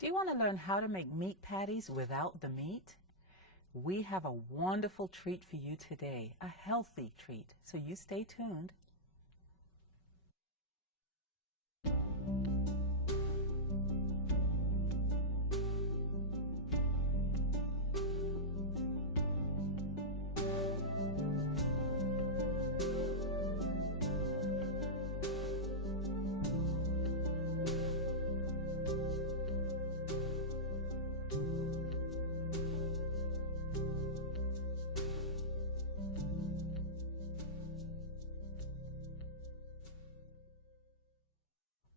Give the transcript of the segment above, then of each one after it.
Do you want to learn how to make meat patties without the meat? We have a wonderful treat for you today, a healthy treat, so you stay tuned.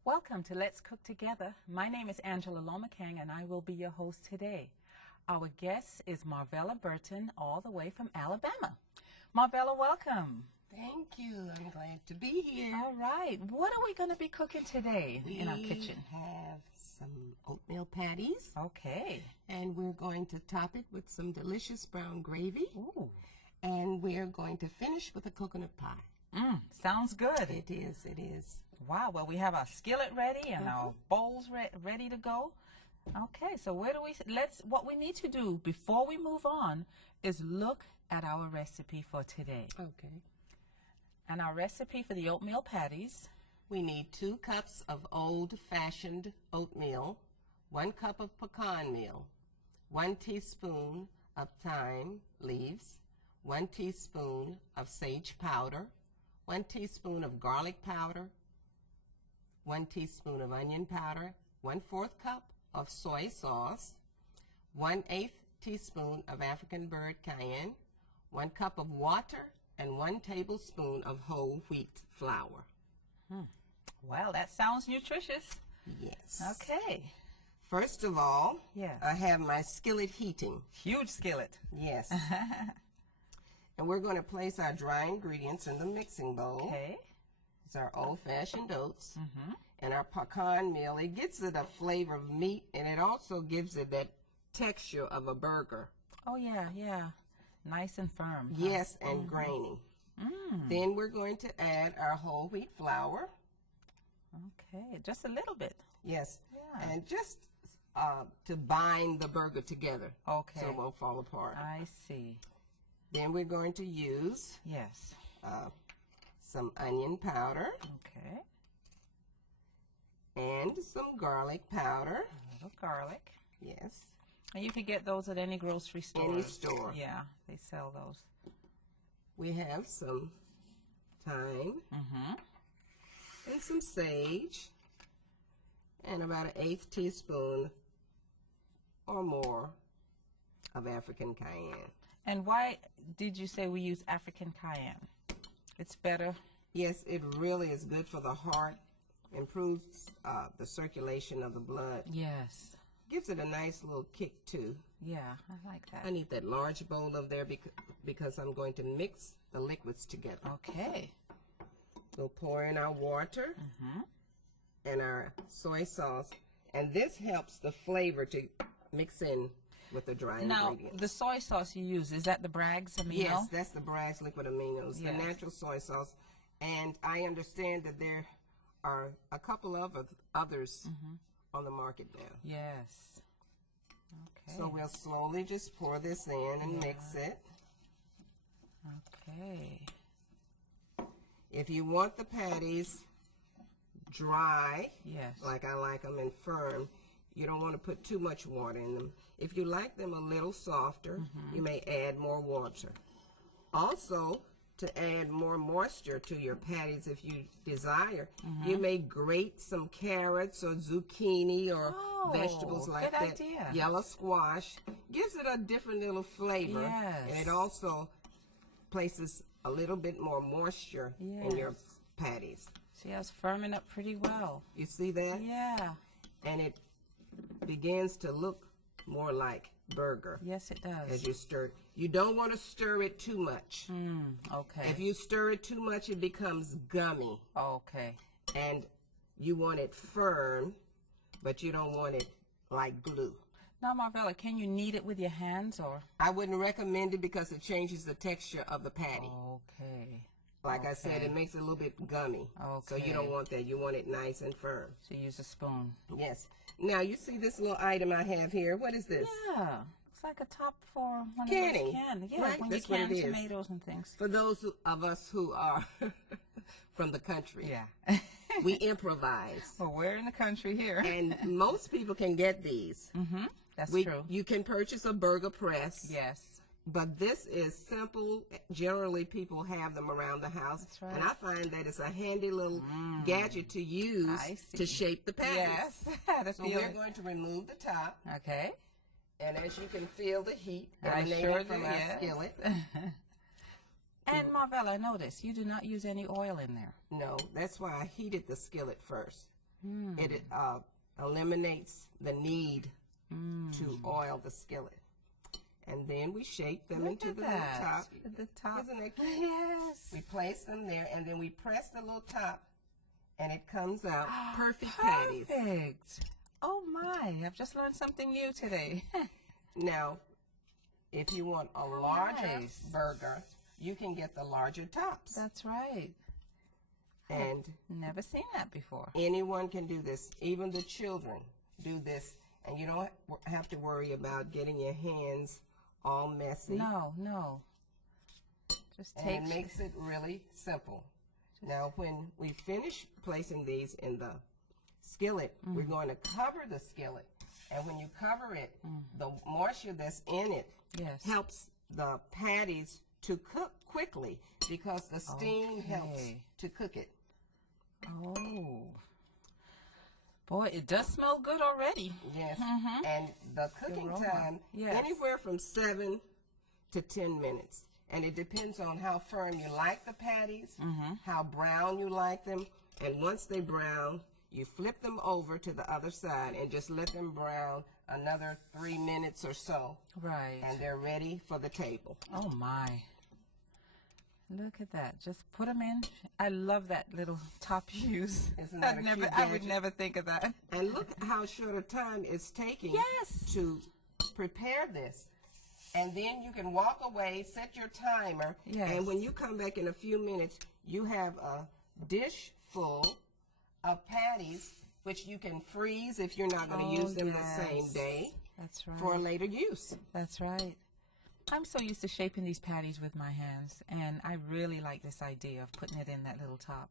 Welcome to Let's Cook Together. My name is Angela Lomakang and I will be your host today. Our guest is Marvella Burton, all the way from Alabama. Marvella, welcome. Thank you. I'm glad to be here. All right. What are we going to be cooking today in our kitchen? We have some oatmeal patties. Okay. And we're going to top it with some delicious brown gravy. Ooh. And we're going to finish with a coconut pie. Sounds good. It is. It is. Wow. Well, we have our skillet ready and our bowls ready to go. Okay. So what we need to do before we move on is look at our recipe for today. Okay. And our recipe for the oatmeal patties. We need 2 cups of old-fashioned oatmeal, 1 cup of pecan meal, 1 teaspoon of thyme leaves, 1 teaspoon of sage powder, 1 teaspoon of garlic powder, 1 teaspoon of onion powder, 1/4 cup of soy sauce, 1/8 teaspoon of African bird cayenne, 1 cup of water, and 1 tablespoon of whole wheat flour. Well, that sounds nutritious. Yes. Okay. First of all, Yes. I have my skillet heating. Huge skillet. Yes. And we're going to place our dry ingredients in the mixing bowl. Okay. It's our old-fashioned oats and our pecan meal. It gives it a flavor of meat, and it also gives it that texture of a burger. Oh, yeah. Nice and firm. Yes, and grainy. Then we're going to add our whole wheat flour. Okay, just a little bit. Yes. Yeah. And just to bind the burger together. Okay. So it won't fall apart. I see. Then we're going to use Yes. some onion powder Okay. and some garlic powder. A little garlic. Yes. And you can get those at any grocery store. Any store. Yeah, they sell those. We have some thyme and some sage and about 1/8 teaspoon or more of African cayenne. And why did you say we use African cayenne? It's better. Yes, it really is good for the heart, improves the circulation of the blood, Yes. gives it a nice little kick too. Yeah, I like that. I need that large bowl of there because I'm going to mix the liquids together. Okay. We'll pour in our water and our soy sauce, and this helps the flavor to mix in with the dry ingredients. Now, the soy sauce you use, is that the Bragg's amino? Yes, that's the Bragg's liquid aminos, the Yes. natural soy sauce. And I understand that there are a couple of others on the market now. Yes. Okay. So we'll slowly just pour this in and mix it. Okay. If you want the patties dry, Yes. like I like them, and firm, you don't want to put too much water in them. If you like them a little softer, you may add more water. Also, to add more moisture to your patties if you desire, you may grate some carrots or zucchini or vegetables like good that. idea. Yellow squash gives it a different little flavor. Yes. And it also places a little bit more moisture in your patties. See, I was firming up pretty well. You see that? Yeah. And it begins to look more like burger Yes, it does. as you stir it. You don't want to stir it too much. Okay. If you stir it too much, it becomes gummy. Okay. And you want it firm, but you don't want it like glue. Now, Marvella, can you knead it with your hands or? I wouldn't recommend it because it changes the texture of the patty. Okay. like I said, it makes it a little bit gummy. Okay. So you don't want that. You want it nice and firm. So use a spoon. Yes. Now, you see this little item I have here. What is this? Yeah. It's like a top for one Canning. of those cans. Yeah, Right? when That's you what can it is. tomatoes and things. For those of us who are from the country, Yeah. we improvise. Well, we're in the country here. And most people can get these. Mm-hmm. That's true. You can purchase a burger press. Yes. But this is simple. Generally, people have them around the house. That's right. And I find that it's a handy little gadget to use to shape the patties. Yes. So we're going to remove the top. Okay. And as you can feel the heat I emanating sure from do, our yes. skillet. And Marvella, notice you do not use any oil in there. No, that's why I heated the skillet first. It eliminates the need to oil the skillet. And then we shape them Look into at the that. little top. The top. Isn't it cute? Yes. We place them there, and then we press the little top, and it comes out perfect patties. Perfect. Oh my, I've just learned something new today. Now, if you want a larger Nice. burger, you can get the larger tops. That's right. And Never seen that before. anyone can do this. Even the children do this, and you don't have to worry about getting your hands all messy. No, no. Just And take. it makes it really simple. Now, when we finish placing these in the skillet, we're going to cover the skillet. And when you cover it, the moisture that's in it Yes. helps the patties to cook quickly because the steam helps Okay. to cook it. Oh. Boy, it does smell good already. Yes. And the cooking aroma. time, Yes. anywhere from 7 to 10 minutes. And it depends on how firm you like the patties, how brown you like them. And once they brown, you flip them over to the other side and just let them brown another 3 minutes or so. Right. And they're ready for the table. Oh my. Look at that. Just put them in. I love that little top you use. Isn't that a cute I would gadget? never think of that. And look how short a time it's taking Yes. to prepare this. And then you can walk away, set your timer, Yes. and when you come back in a few minutes, you have a dish full of patties, which you can freeze if you're not going to use them the same day That's right. for later use. That's right. I'm so used to shaping these patties with my hands, and I really like this idea of putting it in that little top.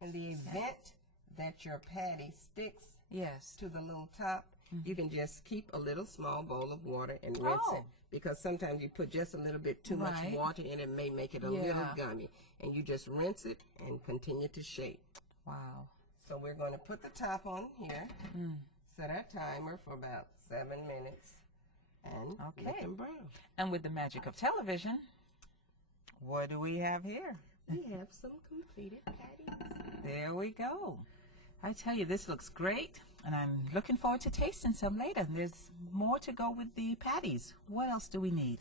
In the event that your patty sticks Yes. to the little top, you can just keep a little small bowl of water and rinse it. Because sometimes you put just a little bit too much Right. water in it, may make it a little gummy. And you just rinse it and continue to shape. Wow. So we're going to put the top on here, set our timer for about 7 minutes, and let them brown. And with the magic of television, what do we have here? We have some completed patties. There we go. I tell you, this looks great, and I'm looking forward to tasting some later. There's more to go with the patties. What else do we need?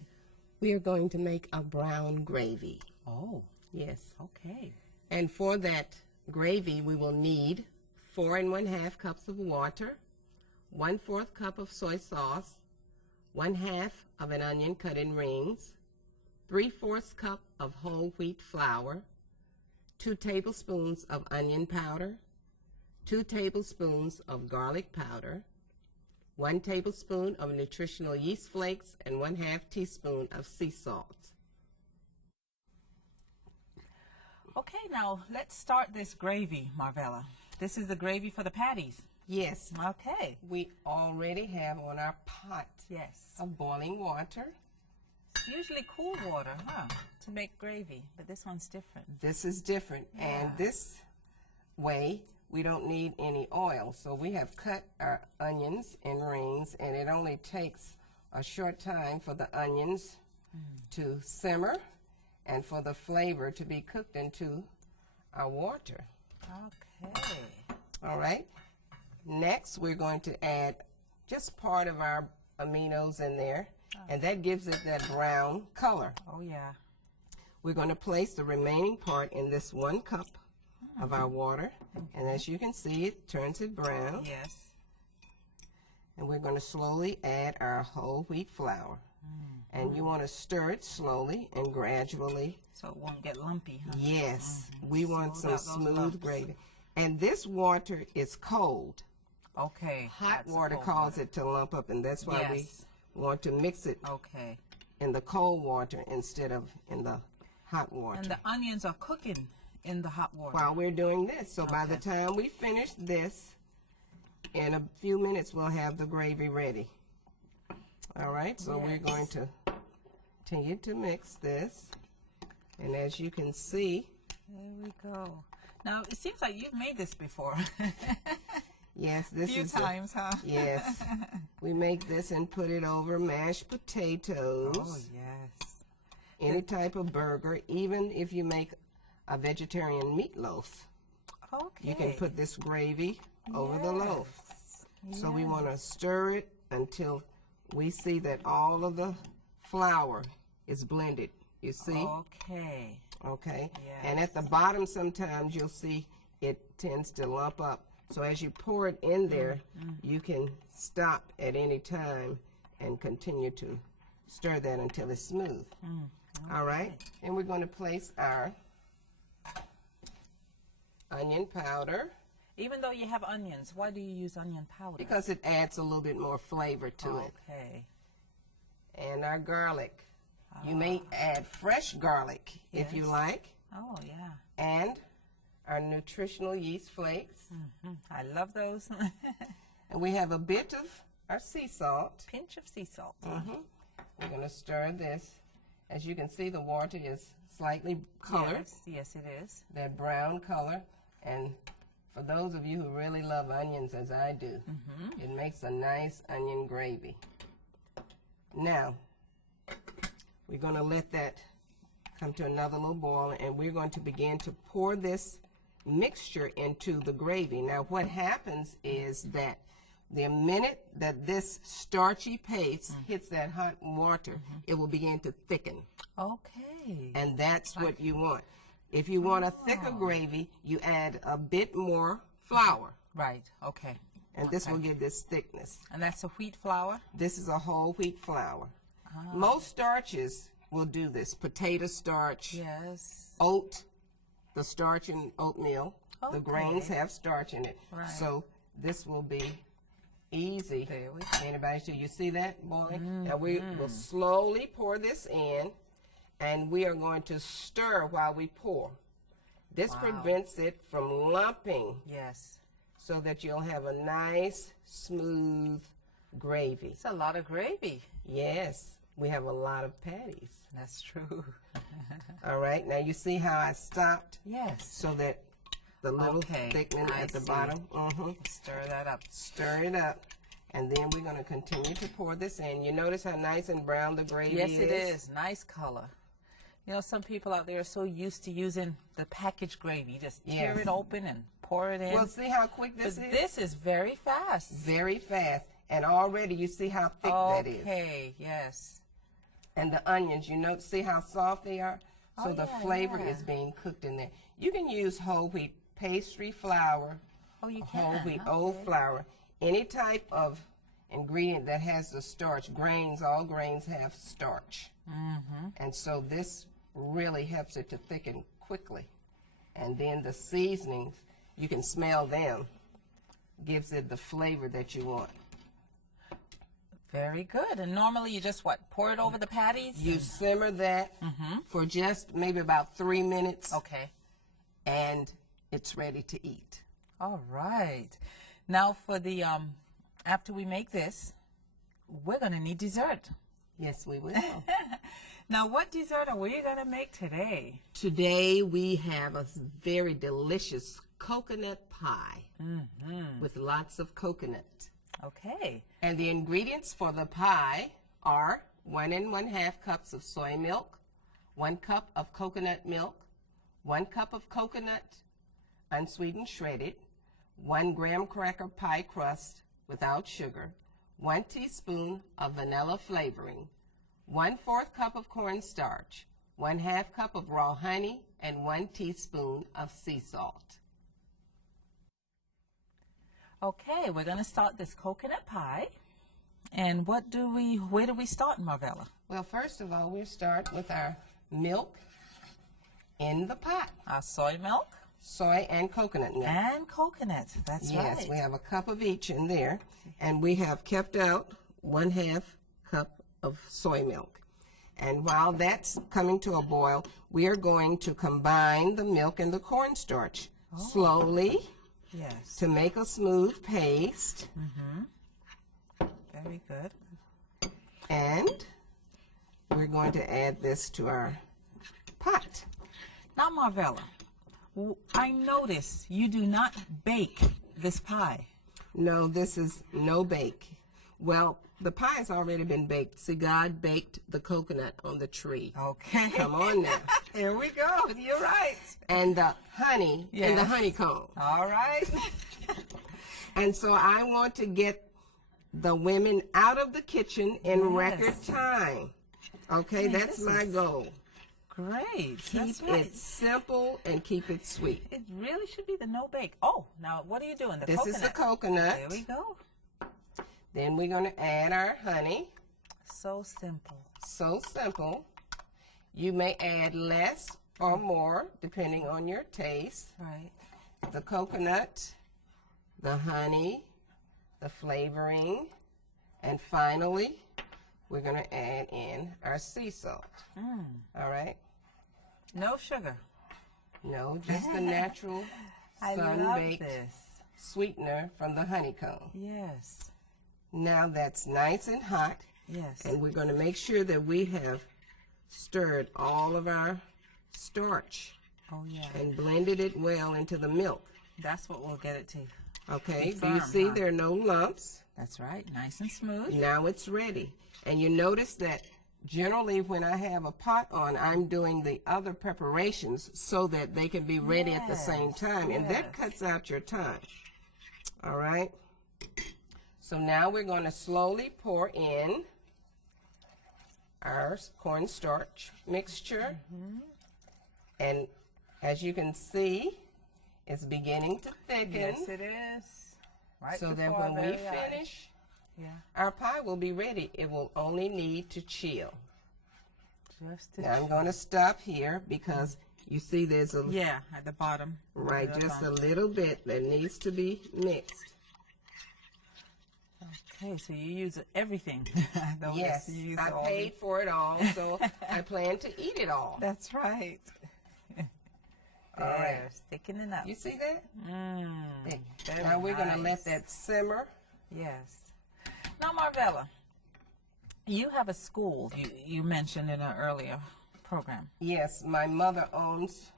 We are going to make a brown gravy. Oh, Yes. okay. And for that gravy, we will need 4 1/2 cups of water, 1/4 cup of soy sauce, 1/2 of an onion cut in rings, 3/4 cup of whole wheat flour, 2 tablespoons of onion powder, 2 tablespoons of garlic powder, 1 tablespoon of nutritional yeast flakes, and 1/2 teaspoon of sea salt. Okay, now let's start this gravy, Marvella. This is the gravy for the patties. Yes, Okay. we already have on our pot Yes. of boiling water. It's usually cool water, to make gravy, but this one's different. This is different, and this way we don't need any oil. So we have cut our onions in rings, and it only takes a short time for the onions to simmer and for the flavor to be cooked into our water. Okay. All right. Next, we're going to add just part of our aminos in there, and that gives it that brown color. Oh, yeah. We're going to place the remaining part in this 1 cup of our water, and as you can see, it turns it brown. Yes. And we're going to slowly add our whole wheat flour. And you want to stir it slowly and gradually. So it won't get lumpy, huh? Yes, we want some Smooth out those smooth lumps. gravy. And this water is cold. Okay. Hot that's water cold causes it to lump up, and that's why Yes. we want to mix it Okay. in the cold water instead of in the hot water. And the onions are cooking in the hot water. While we're doing this. So by the Okay. time we finish this, in a few minutes we'll have the gravy ready. All right, so we're Yes. going to continue to mix this. And as you can see, There we go. Now, it seems like you've made this before. yes, this few is times, huh? yes. We make this and put it over mashed potatoes. Oh, yes. Any type of burger, even if you make a vegetarian meatloaf, Okay. you can put this gravy over the loaf. Yes. So we want to stir it until we see that all of the flour is blended. You see? Okay. Okay. Yes. And at the bottom sometimes you'll see it tends to lump up. So as you pour it in there, you can stop at any time and continue to stir that until it's smooth. All right. And we're going to place our onion powder. Even though you have onions, why do you use onion powder? Because it adds a little bit more flavor to it. Okay. And our garlic. You may add fresh garlic if you Yes. like. Oh, yeah. And our nutritional yeast flakes. I love those. And we have a bit of our sea salt. Pinch of sea salt. We're going to stir this. As you can see, the water is slightly colored, Yes, yes, it is. that brown color. And for those of you who really love onions, as I do, it makes a nice onion gravy. Now, we're going to let that come to another little boil, and we're going to begin to pour this mixture into the gravy. Now, what happens is that the minute that this starchy paste hits that hot water, it will begin to thicken. Okay. And that's what you want. If you want a thicker gravy, you add a bit more flour. Right, okay. And this will give this thickness. And that's a wheat flour? This is a whole wheat flour. Most starches will do this. Potato starch, Yes. oat, the starch in oatmeal. The Okay. grains have starch in it. Right. So this will be easy. There we go. Anybody, do you see that boiling? Now we will slowly pour this in, and we are going to stir while we pour. This prevents it from lumping, Yes. so that you'll have a nice, smooth gravy. It's a lot of gravy. Yes, we have a lot of patties. That's true. All right, now you see how I stopped Yes. so that the little Okay, thickening I at the see. bottom. Stir that up. Stir it up, and then we're going to continue to pour this in. You notice how nice and brown the gravy is? Yes, it is. Nice color. You know, some people out there are so used to using the packaged gravy. You just tear Yes. it open and pour it in. Well, see how quick but this is? this is very fast. Very fast, and already you see how thick that is. Okay, yes. And the onions, you know, see how soft they are? So Oh, the yeah, flavor yeah. is being cooked in there. You can use whole wheat pastry flour, Oh, you whole can. wheat Okay. oat flour, any type of ingredient that has the starch. Grains, all grains have starch. And so this really helps it to thicken quickly. And then the seasonings, you can smell them, gives it the flavor that you want. Very good. And normally you just what? Pour it over the patties? You simmer that for just maybe about 3 minutes, Okay. and it's ready to eat. All right. Now for the after we make this, we're going to need dessert. Yes, we will. Now, what dessert are we going to make today? Today we have a very delicious coconut pie with lots of coconut. Okay. And the ingredients for the pie are 1 1/2 cups of soy milk, 1 cup of coconut milk, 1 cup of coconut unsweetened shredded, 1 graham cracker pie crust without sugar, 1 teaspoon of vanilla flavoring, 1/4 cup of cornstarch, 1/2 cup of raw honey, and 1 teaspoon of sea salt. Okay, we're going to start this coconut pie. And where do we start, Marvella? Well, first of all, we'll start with our milk in the pot. Our soy milk. Soy and coconut milk. And coconut, that's right. Yes, we have a cup of each in there. And we have kept out 1/2 cup of soy milk. And while that's coming to a boil, we are going to combine the milk and the cornstarch slowly Yes. to make a smooth paste. Very good. And we're going to add this to our pot. Now, Marvella, I notice you do not bake this pie. No, this is no bake. Well, the pie has already been baked. See, God baked the coconut on the tree. Okay. Come on now. Here we go. You're right. And the honey in the Yes. honeycomb. All right. And so I want to get the women out of the kitchen in Yes. record time. Okay, Man, that's this my is goal. Great. Keep That's right. it simple and keep it sweet. It really should be the no bake. Oh, now what are you doing? The This coconut. is the coconut. There we go. Then we're going to add our honey. So simple. So simple. You may add less or more depending on your taste. Right. The coconut, the honey, the flavoring, and finally we're going to add in our sea salt. All right? No sugar. No, just the natural I love sun-baked this. sweetener from the honeycomb. Yes. Now that's nice and hot, Yes. and we're going to make sure that we have stirred all of our starch Oh, yeah. and blended it well into the milk. That's what will get it to. Okay, Be do you firm, see huh? there are no lumps? That's right. Nice and smooth. Now it's ready. And you notice that generally when I have a pot on, I'm doing the other preparations so that they can be ready at the same Yes, time. And that yes. cuts out your time. All right? So now we're going to slowly pour in our cornstarch mixture. And as you can see, it's beginning to thicken. Yes, it is. Right So that before our when we very eyes. finish, Yeah. our pie will be ready. It will only need to chill. Just to Now I'm going to stop here because you see there's a Yeah, at the bottom. right, Little just a bump. little bit that needs to be mixed. Okay, so you use everything. Don't Yes, you use I all paid for it all, so I plan to eat it all. That's right. All right. There, sticking it up. You see that? Thick. Very Now we're going to let nice. that simmer. Yes. Now, Marvella, you have a school you mentioned in an earlier program. Yes, my mother owns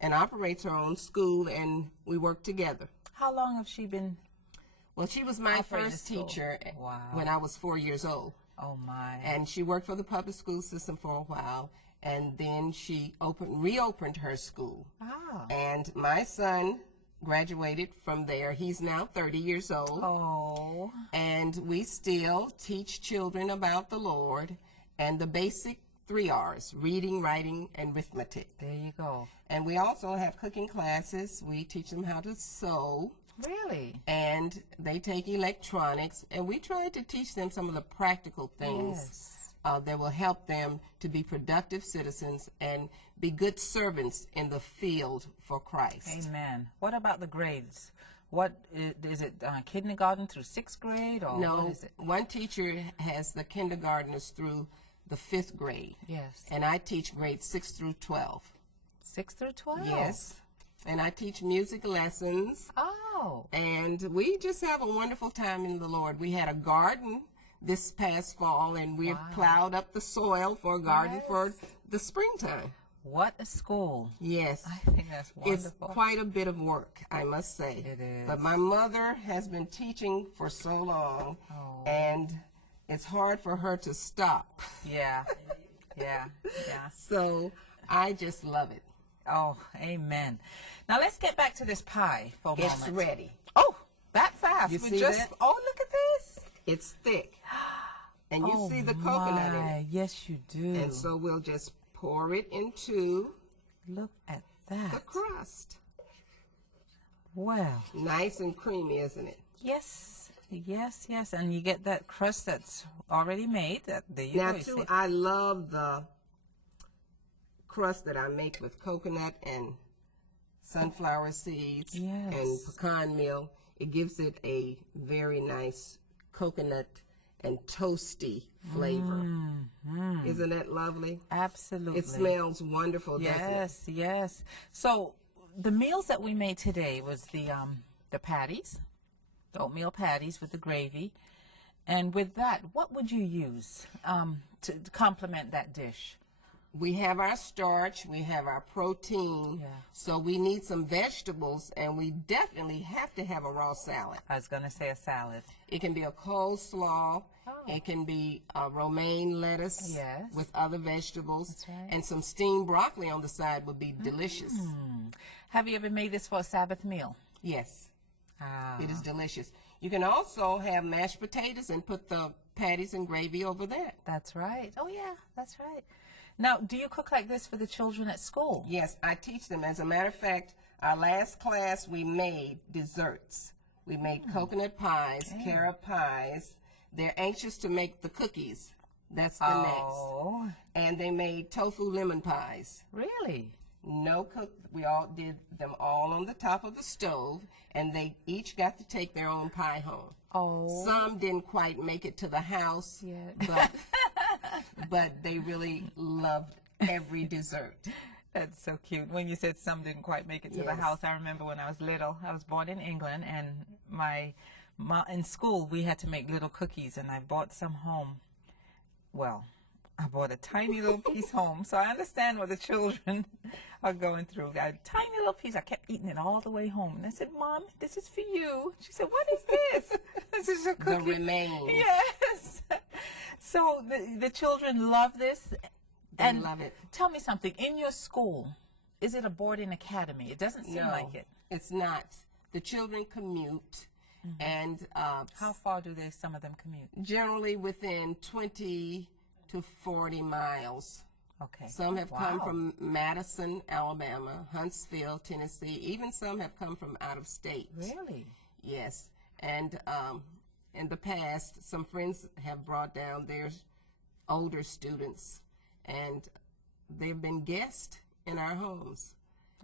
and operates her own school, and we work together. How long have she been? Well, she was my Operating first school. teacher Wow. when I was 4 years old. Oh, my. And she worked for the public school system for a while, and then she reopened her school. Ah. And my son graduated from there. He's now 30 years old. Oh. And we still teach children about the Lord and the basic 3 R's, reading, writing, and arithmetic. There you go. And we also have cooking classes. We teach them how to sew. Really? And they take electronics, and we try to teach them some of the practical things Yes. that will help them to be productive citizens and be good servants in the field for Christ. Amen. What about the grades? What is it? Kindergarten through 6th grade, or No, what is it? one teacher has the kindergartners through the 5th grade, Yes. and I teach grades 6 through 12. 6 through 12. Yes, and I teach music lessons. Oh. And we just have a wonderful time in the Lord. We had a garden this past fall, and we've plowed up the soil for a garden for the springtime. What a school. Yes. I think that's It's wonderful. quite a bit of work, I must say. It is. But my mother has been teaching for so long, and it's hard for her to stop. Yeah. Yeah. Yeah. So I just love it. Oh, amen. Now let's get back to this pie for a It's moment. ready. Oh, that fast. You We see just, that? Oh, look at this. It's thick. And you Oh, see the coconut in my. it. Yes, you do. And so we'll just pour it into Look at the that. crust. Well, Nice and creamy, isn't it? yes. Yes, yes, and you get that crust that's already made. There you Now, go. too, I love the crust that I make with coconut and sunflower seeds and pecan meal. It gives it a very nice coconut and toasty flavor. Isn't that lovely? Absolutely. It smells wonderful, doesn't it? Yes, yes. So the meals that we made today was the patties, the oatmeal patties with the gravy. And with that, what would you use to complement that dish? We have our starch, we have our protein, so we need some vegetables, and we definitely have to have a raw salad. I was going to say a salad. It can be a coleslaw, it can be a romaine lettuce with other vegetables, and some steamed broccoli on the side would be delicious. Have you ever made this for a Sabbath meal? Yes, it is delicious. You can also have mashed potatoes and put the patties and gravy over that. That's right. Oh, yeah, that's right. Now, do you cook like this for the children at school? Yes, I teach them. As a matter of fact, our last class we made desserts. We made coconut pies, carrot pies. They're anxious to make the cookies. That's the next. And they made tofu lemon pies. Really? No cook. We all did them all on the top of the stove, and they each got to take their own pie home. Some didn't quite make it to the house, but they really loved every dessert. That's so cute. When you said some didn't quite make it to the house, I remember when I was little. I was born in England, and in school we had to make little cookies, and I brought some home. Well, I bought a tiny little piece home, so I understand what the children are going through. I got a tiny little piece. I kept eating it all the way home. And I said, Mom, this is for you. She said, what is this? This is a cookie. The remains. Yes. So the children love this. They love it. Tell me something. In your school, is it a boarding academy? It doesn't seem like it. It's not. The children commute. And how far do some of them commute? Generally within 20 to 40 miles. Okay. Some have come from Madison, Alabama, Huntsville, Tennessee. Even some have come from out of state. Really? Yes. And in the past, some friends have brought down their older students, and they've been guests in our homes.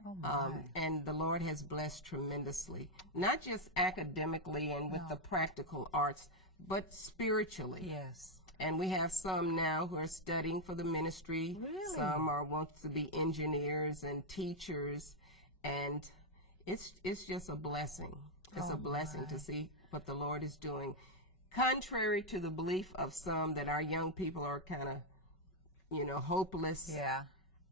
Oh my. And the Lord has blessed tremendously, not just academically and with the practical arts, but spiritually. Yes. And we have some now who are studying for the ministry. Really? Some want to be engineers and teachers, and it's just a blessing. It's a blessing to see what the Lord is doing. Contrary to the belief of some that our young people are kind of, hopeless. Yeah.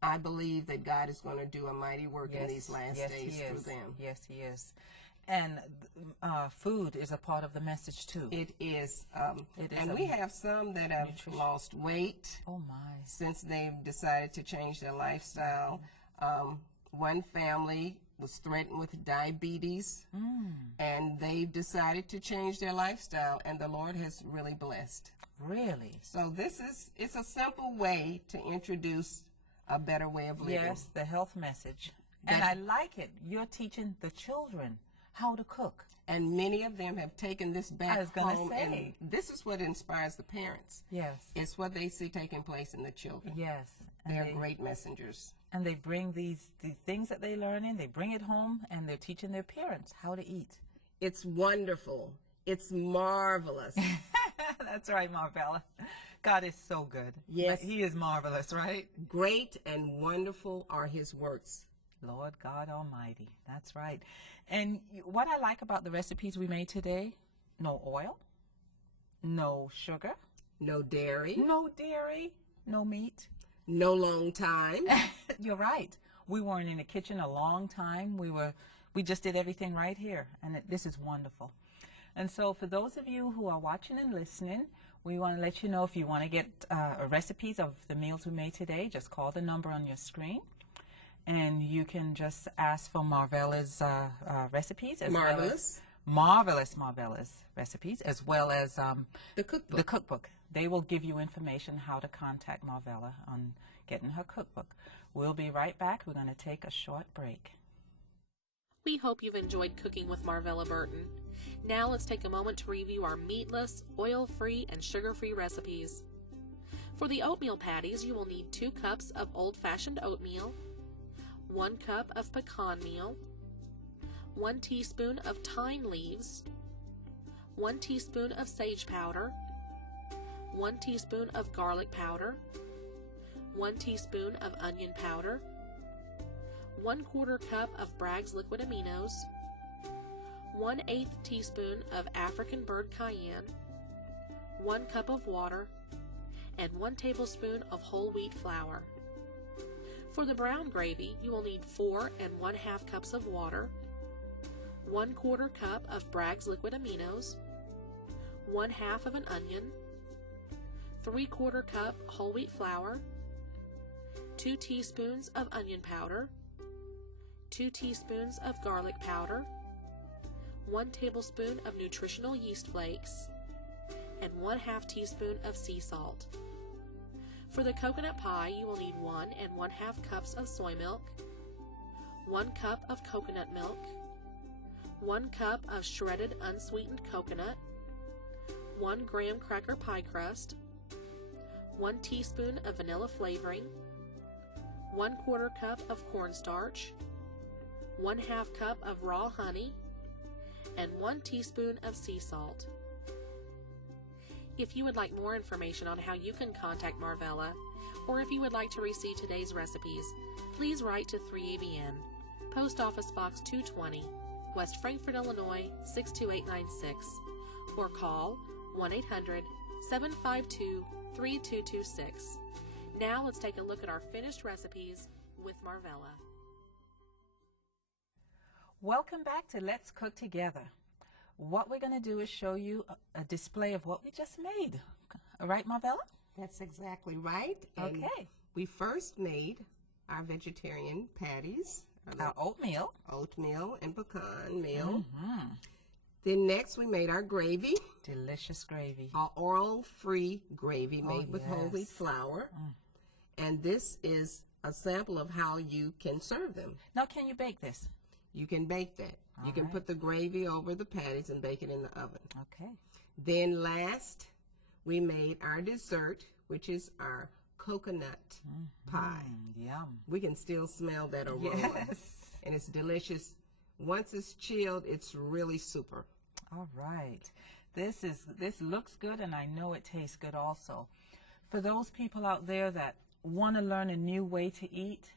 I believe that God is going to do a mighty work in these last days through them. Yes, He is. And food is a part of the message, too. It is. It is, and we have some that have lost weight since they've decided to change their lifestyle. One family was threatened with diabetes, and they've decided to change their lifestyle, and the Lord has really blessed. Really? So it's a simple way to introduce a better way of living. Yes, the health message. And I like it. You're teaching the children how to cook. And many of them have taken this back home. Say. And this is what inspires the parents. Yes. It's what they see taking place in the children. Yes. They're great messengers. And they bring the things that they learn in, they bring it home, and they're teaching their parents how to eat. It's wonderful. It's marvelous. That's right, Marvella. God is so good. Yes. He is marvelous, right? Great and wonderful are His works. Lord God Almighty. That's right. And what I like about the recipes we made today, no oil, no sugar, no dairy, no meat, no long time. You're right. We weren't in the kitchen a long time. We just did everything right here, and this is wonderful. And so for those of you who are watching and listening, we want to let you know if you want to get recipes of the meals we made today, just call the number on your screen. And you can just ask for Marvella's recipes. Marvelous recipes, as well as the cookbook. The cookbook. They will give you information how to contact Marvella on getting her cookbook. We'll be right back. We're going to take a short break. We hope you've enjoyed cooking with Marvella Burton. Now let's take a moment to review our meatless, oil-free, and sugar-free recipes. For the oatmeal patties, you will need 2 cups of old-fashioned oatmeal, 1 cup of pecan meal, 1 teaspoon of thyme leaves, 1 teaspoon of sage powder, 1 teaspoon of garlic powder, 1 teaspoon of onion powder, 1/4 cup of Bragg's liquid aminos, 1/8 teaspoon of African bird cayenne, 1 cup of water, and 1 tablespoon of whole wheat flour. For the brown gravy, you will need 4 1/2 cups of water, 1/4 cup of Bragg's liquid aminos, 1/2 of an onion, 3/4 cup whole wheat flour, 2 teaspoons of onion powder, 2 teaspoons of garlic powder, 1 tablespoon of nutritional yeast flakes, and 1/2 teaspoon of sea salt. For the coconut pie, you will need 1 1/2 cups of soy milk, 1 cup of coconut milk, 1 cup of shredded unsweetened coconut, 1 graham cracker pie crust, 1 teaspoon of vanilla flavoring, 1/4 cup of cornstarch, 1/2 cup of raw honey, and 1 teaspoon of sea salt. If you would like more information on how you can contact Marvella, or if you would like to receive today's recipes, please write to 3ABN, Post Office Box 220, West Frankfort, Illinois 62896, or call 1-800-752-3226. Now let's take a look at our finished recipes with Marvella. Welcome back to Let's Cook Together. What we're going to do is show you a display of what we just made. Right, Marvella? That's exactly right. And Okay. we first made our vegetarian patties. Our oatmeal. Oatmeal and pecan meal. Mm-hmm. Then next we made our gravy. Delicious gravy. Our oil-free gravy made with whole wheat yes. flour. And this is a sample of how you can serve them. Now, can you bake this? You can bake that. You can put the gravy over the patties and bake it in the oven. Okay. Then last, we made our dessert, which is our coconut pie. Yum. We can still smell that aroma. Yes. And it's delicious. Once it's chilled, it's really super. All right. This looks good, and I know it tastes good also. For those people out there that want to learn a new way to eat,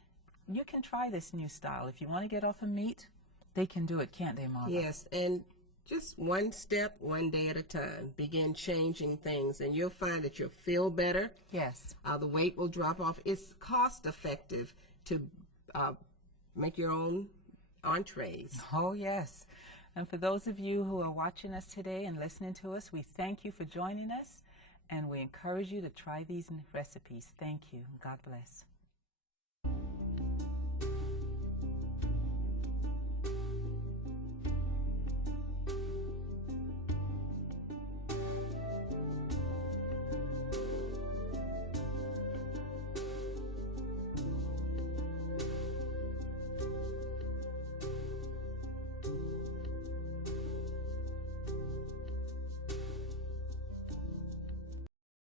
you can try this new style. If you want to get off of meat, they can do it, can't they, Martha? Yes, and just one step, one day at a time. Begin changing things, and you'll find that you'll feel better. Yes. The weight will drop off. It's cost effective to make your own entrees. Oh, yes. And for those of you who are watching us today and listening to us, we thank you for joining us, and we encourage you to try these recipes. Thank you. God bless.